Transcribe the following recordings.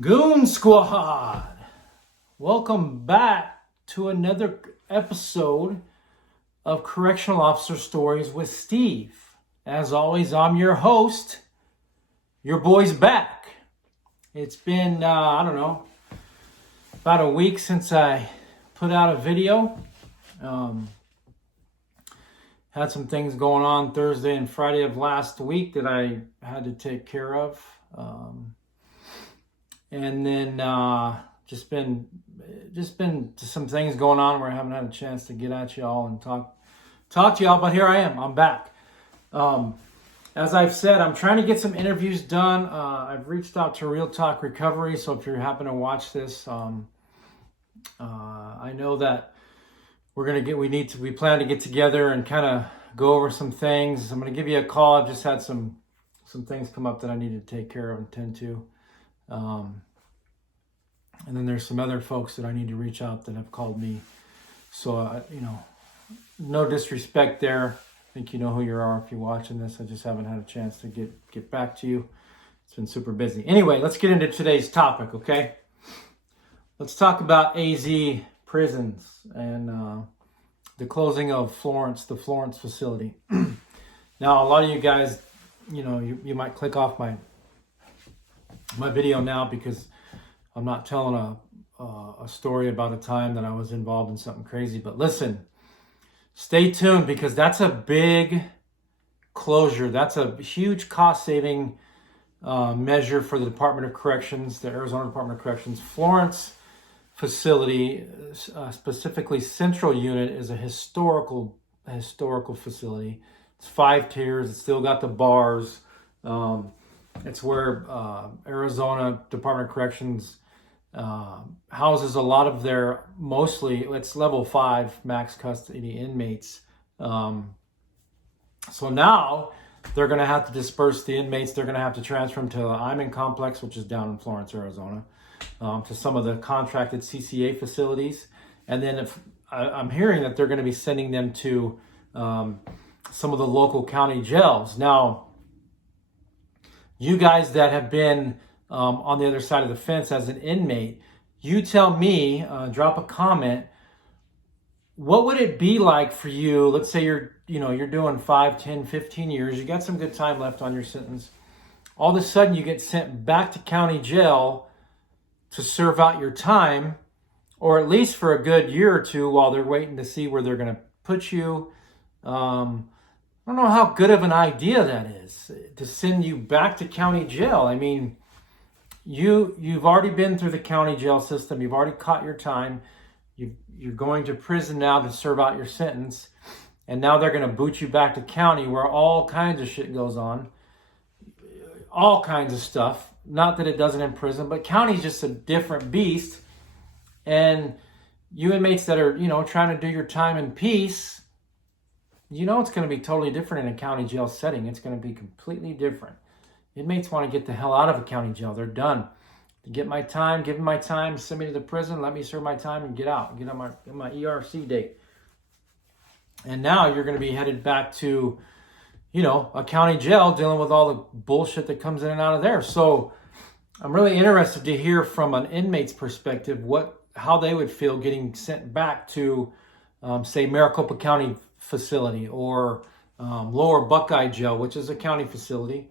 Goon Squad, welcome back to another episode of Correctional Officer Stories with Steve. As always, I'm your host. Your boy's back. It's been, about a week since I put out a video. Had some things going on Thursday and Friday of last week that I had to take care of. And then just been some things going on where I haven't had a chance to get at y'all and talk to y'all. But here I am. I'm back. As I've said, I'm trying to get some interviews done. I've reached out to Real Talk Recovery. So if you happen to watch this, I know that we plan to get together and kind of go over some things. I'm going to give you a call. I've just had some things come up that I need to take care of and tend to. And then there's some other folks that I need to reach out that have called me. So, no disrespect there. I think you know who you are if you're watching this. I just haven't had a chance to get back to you. It's been super busy. Anyway, let's get into today's topic, okay? Let's talk about AZ prisons and the closing of the Florence facility. Now, a lot of you guys, you might click off my video now because I'm not telling a story about a time that I was involved in something crazy. But listen, stay tuned because that's a big closure. That's a huge cost-saving measure for the Department of Corrections, the Arizona Department of Corrections. Florence facility, specifically Central Unit, is a historical facility. It's 5 tiers. It's still got the bars. It's where Arizona Department of Corrections houses a lot of their, mostly, it's level 5 max custody inmates. So now they're going to have to disperse the inmates. They're going to have to transfer them to the Iman Complex, which is down in Florence, Arizona, to some of the contracted CCA facilities. And then I'm hearing that they're going to be sending them to some of the local county jails. Now, you guys that have been on the other side of the fence as an inmate, you tell me, drop a comment. What would it be like for you? Let's say you're doing 5, 10, 15 years. You got some good time left on your sentence. All of a sudden you get sent back to county jail to serve out your time, or at least for a good year or two while they're waiting to see where they're going to put you. I don't know how good of an idea that is to send you back to county jail. I mean, you've already been through the county jail system. You've already caught your time. You're going to prison now to serve out your sentence. And now they're going to boot you back to county where all kinds of shit goes on. All kinds of stuff. Not that it doesn't in prison, but county's just a different beast. And you inmates that are, trying to do your time in peace, it's going to be totally different in a county jail setting. It's going to be completely different. Inmates want to get the hell out of a county jail. They're done. To get my time, give them my time, send me to the prison, let me serve my time and get out. Get on my ERC date. And now you're going to be headed back to, a county jail dealing with all the bullshit that comes in and out of there. So I'm really interested to hear from an inmate's perspective how they would feel getting sent back to, say, Maricopa County facility or Lower Buckeye Jail, which is a county facility.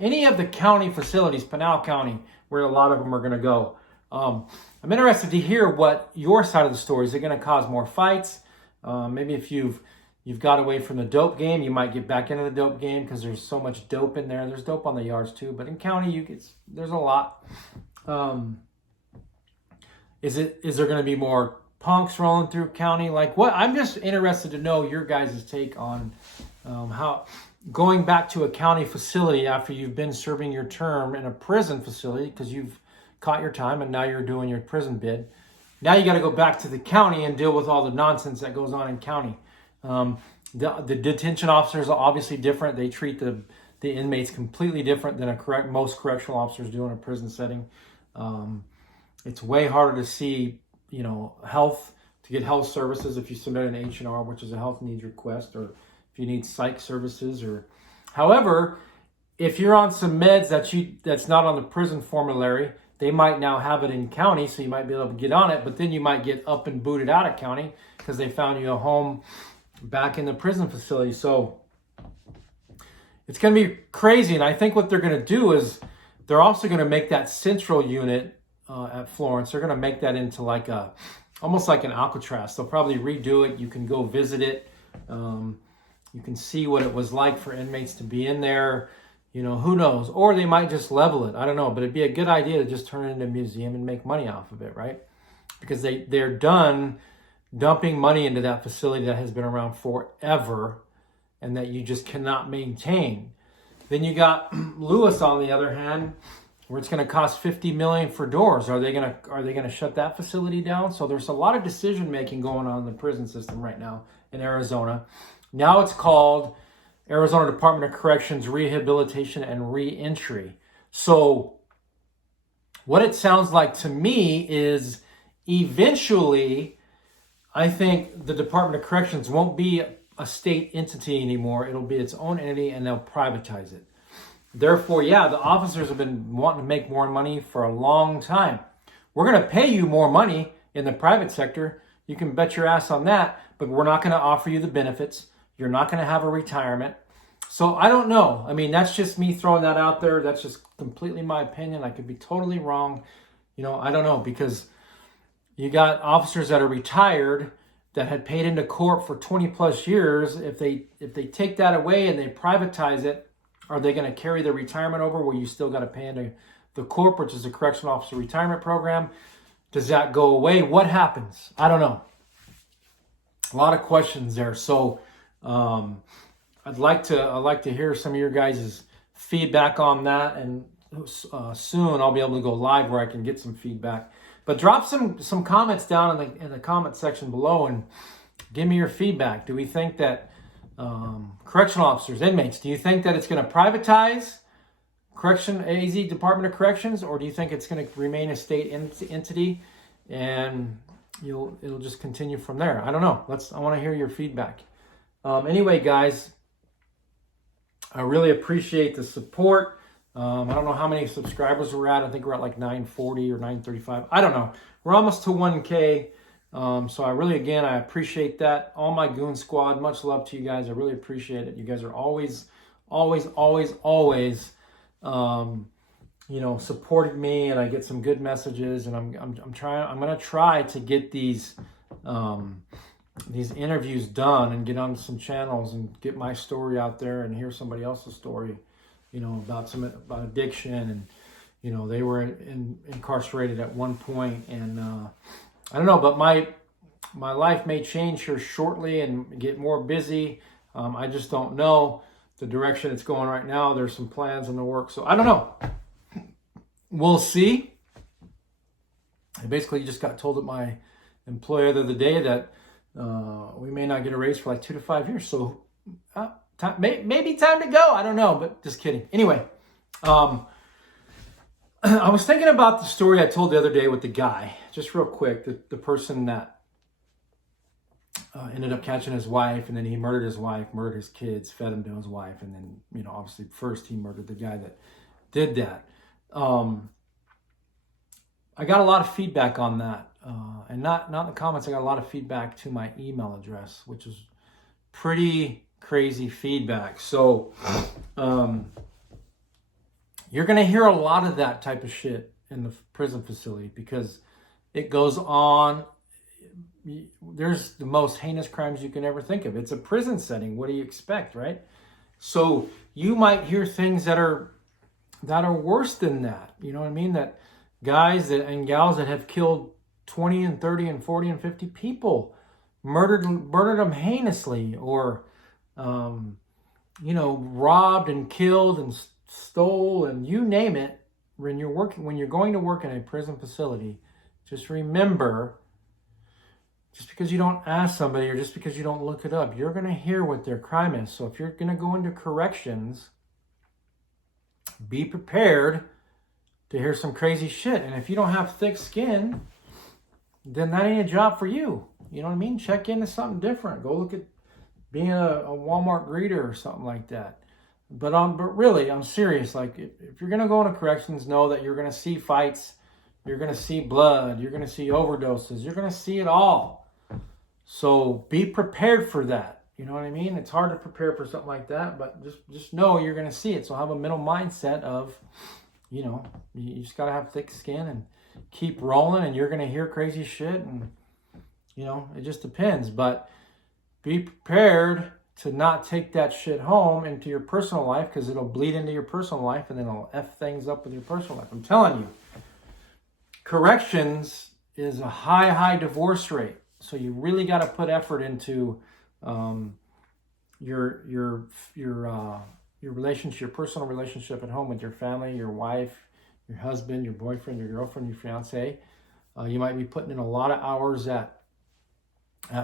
Any of the county facilities, Pinal County, where a lot of them are going to go. I'm interested to hear what your side of the story is. Is it going to cause more fights? Maybe if you've got away from the dope game, you might get back into the dope game because there's so much dope in there. There's dope on the yards too, but in county, there's a lot. Is there going to be more punks rolling through county? Like what? I'm just interested to know your guys' take on how going back to a county facility after you've been serving your term in a prison facility because you've caught your time and now you're doing your prison bid. Now you got to go back to the county and deal with all the nonsense that goes on in county. The detention officers are obviously different. They treat the inmates completely different than most correctional officers do in a prison setting. It's way harder to see, to get health services if you submit an H&R, which is a health needs request, or if you need psych services. However, if you're on some meds that's not on the prison formulary, they might now have it in county, so you might be able to get on it, but then you might get up and booted out of county because they found you a home back in the prison facility. So it's going to be crazy. And I think what they're going to do is they're also going to make that central unit at Florence, they're going to make that into like almost like an Alcatraz. They'll probably redo it. You can go visit it. You can see what it was like for inmates to be in there. You know, who knows? Or they might just level it. I don't know. But it'd be a good idea to just turn it into a museum and make money off of it, right? Because they're done dumping money into that facility that has been around forever and that you just cannot maintain. Then you got Lewis, on the other hand, where it's going to cost $50 million for doors. Are they going to shut that facility down? So there's a lot of decision making going on in the prison system right now in Arizona. Now it's called Arizona Department of Corrections Rehabilitation and Reentry. So what it sounds like to me is eventually, I think the Department of Corrections won't be a state entity anymore. It'll be its own entity and they'll privatize it. Therefore, yeah, the officers have been wanting to make more money for a long time. We're going to pay you more money in the private sector. You can bet your ass on that, but we're not going to offer you the benefits. You're not going to have a retirement. So I don't know. I mean, that's just me throwing that out there. That's just completely my opinion. I could be totally wrong. You know, I don't know, because you got officers that are retired that had paid into court for 20 plus years. If they take that away and they privatize it, are they going to carry the retirement over where you still got to pay into the corp, which is the Correctional Officer Retirement Program? Does that go away? What happens? I don't know. A lot of questions there. So I'd like to hear some of your guys' feedback on that, and soon I'll be able to go live where I can get some feedback. But drop some comments down in the comment section below and give me your feedback. Do we think that correctional officers, inmates, do you think that it's going to privatize AZ Department of Corrections, or do you think it's going to remain a state entity and it'll just continue from there? I don't know. I want to hear your feedback. Anyway, guys, I really appreciate the support. I don't know how many subscribers we're at. I think we're at like 940 or 935. I don't know. We're almost to 1K. So I appreciate that. All my Goon Squad, much love to you guys. I really appreciate it. You guys are always, supporting me, and I get some good messages, and I'm going to try to get these interviews done and get on some channels and get my story out there and hear somebody else's story, about addiction, and, they were incarcerated at one point, and, I don't know, but my life may change here shortly and get more busy. I just don't know the direction it's going right now. There's some plans in the works, so I don't know. We'll see. I basically just got told at my employer the other day that we may not get a raise for like 2 to 5 years. So maybe time to go. I don't know, but just kidding. Anyway, I was thinking about the story I told the other day with the guy, just real quick, the person that ended up catching his wife, and then he murdered his wife, murdered his kids, fed them to his wife, and then, obviously first he murdered the guy that did that. I got a lot of feedback on that, and not in the comments. I got a lot of feedback to my email address, which is pretty crazy feedback. So you're going to hear a lot of that type of shit in the prison facility because it goes on. There's the most heinous crimes you can ever think of. It's a prison setting. What do you expect, right? So you might hear things that are worse than that. You know what I mean? That guys and gals that have killed 20 and 30 and 40 and 50 people, murdered them heinously, or robbed and killed and stole, and you name it. When you're going to work in a prison facility, just remember, just because you don't ask somebody or just because you don't look it up, you're going to hear what their crime is. So if you're going to go into corrections, be prepared to hear some crazy shit. And if you don't have thick skin, then that ain't a job for you. You know what I mean? Check into something different. Go look at being a Walmart greeter or something like that. But really, I'm serious. Like, if you're going to go into corrections, know that you're going to see fights. You're going to see blood. You're going to see overdoses. You're going to see it all. So be prepared for that. You know what I mean? It's hard to prepare for something like that, but just know you're going to see it. So have a mental mindset of, you know, you just got to have thick skin and keep rolling, and you're going to hear crazy shit. And, you know, it just depends. But be prepared to not take that shit home into your personal life, because it'll bleed into your personal life and then it'll F things up with your personal life. I'm telling you. Corrections is a high divorce rate. So you really got to put effort into your relationship, your personal relationship at home with your family, your wife, your husband, your boyfriend, your girlfriend, your fiance. You might be putting in a lot of hours at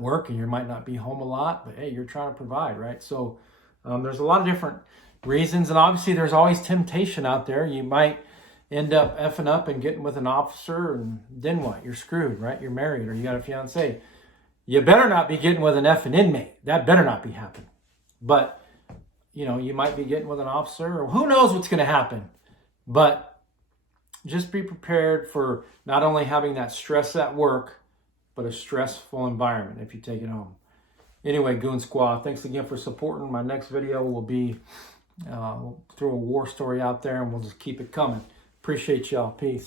work, and you might not be home a lot, but hey, you're trying to provide, right? So there's a lot of different reasons, and obviously there's always temptation out there. You might end up effing up and getting with an officer, and then what? You're screwed, right? You're married or you got a fiance. You better not be getting with an effing inmate. That better not be happening. But, you know, you might be getting with an officer, or who knows what's going to happen. But just be prepared for not only having that stress at work, but a stressful environment if you take it home. Anyway, Goon Squad, thanks again for supporting. My next video will be, we'll throw a war story out there, and we'll just keep it coming. Appreciate y'all. Peace.